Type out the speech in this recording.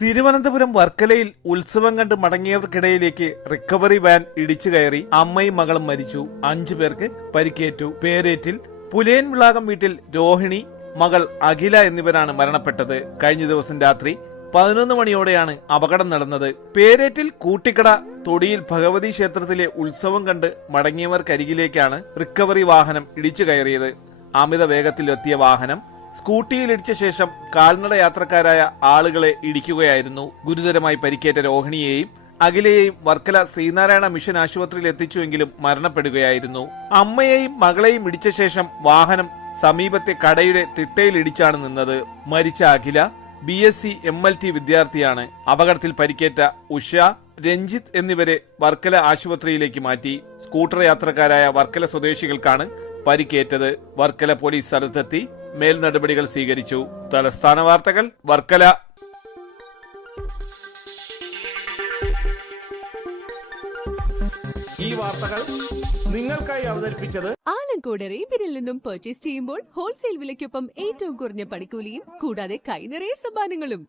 തിരുവനന്തപുരം വർക്കലയിൽ ഉത്സവം കണ്ട് മടങ്ങിയവർക്കിടയിലേക്ക് റിക്കവറി വാൻ ഇടിച്ചു കയറി അമ്മയും മകളും മരിച്ചു. അഞ്ചു പേർക്ക് പരിക്കേറ്റു. പേരേറ്റിൽ പുലേൻ വിളാകം വീട്ടിൽ രോഹിണി മകൾ അഖില എന്നിവരാണ് മരണപ്പെട്ടത്. കഴിഞ്ഞ ദിവസം രാത്രി പതിനൊന്ന് മണിയോടെയാണ് അപകടം നടന്നത്. പേരേറ്റിൽ കൂട്ടിക്കട തൊടിയിൽ ഭഗവതി ക്ഷേത്രത്തിലെ ഉത്സവം കണ്ട് മടങ്ങിയവർക്കരികിലേക്കാണ് റിക്കവറി വാഹനം ഇടിച്ചു കയറിയത്. അമിത വേഗത്തിലെത്തിയ വാഹനം സ്കൂട്ടിയിൽ ഇടിച്ച ശേഷം കാൽനട യാത്രക്കാരായ ആളുകളെ ഇടിക്കുകയായിരുന്നു. ഗുരുതരമായി പരിക്കേറ്റ രോഹിണിയെയും അഖിലയെയും വർക്കല ശ്രീനാരായണ മിഷൻ ആശുപത്രിയിൽ എത്തിച്ചുവെങ്കിലും മരണപ്പെടുകയായിരുന്നു. അമ്മയെയും മകളെയും ഇടിച്ച ശേഷം വാഹനം സമീപത്തെ കടയുടെ തിട്ടയിൽ ഇടിച്ചാണ് നിന്നത്. മരിച്ച Akhila B S C M L T വിദ്യാർത്ഥിയാണ്. അപകടത്തിൽ പരിക്കേറ്റ ഉഷ രഞ്ജിത്ത് എന്നിവരെ വർക്കല ആശുപത്രിയിലേക്ക് മാറ്റി. സ്കൂട്ടർ യാത്രക്കാരായ വർക്കല സ്വദേശികൾക്കാണ് പരിക്കേറ്റത്. വർക്കല പോലീസ് സ്ഥലത്തെത്തി മേൽ നടപടികൾ സ്വീകരിച്ചു. തലസ്ഥാന വാർത്തകൾ വർക്കല. ഈ വാർത്തകൾ നിങ്ങൾക്കായി അവതരിപ്പിച്ചത് ആലങ്കോട് റേബിനിൽ നിന്നും പർച്ചേസ് ചെയ്യുമ്പോൾ ഹോൾസെയിൽ വിലയ്ക്കൊപ്പം ഏറ്റവും കുറഞ്ഞ പണിക്കൂലിയും കൂടാതെ കൈനിറയ സമ്മാനങ്ങളും.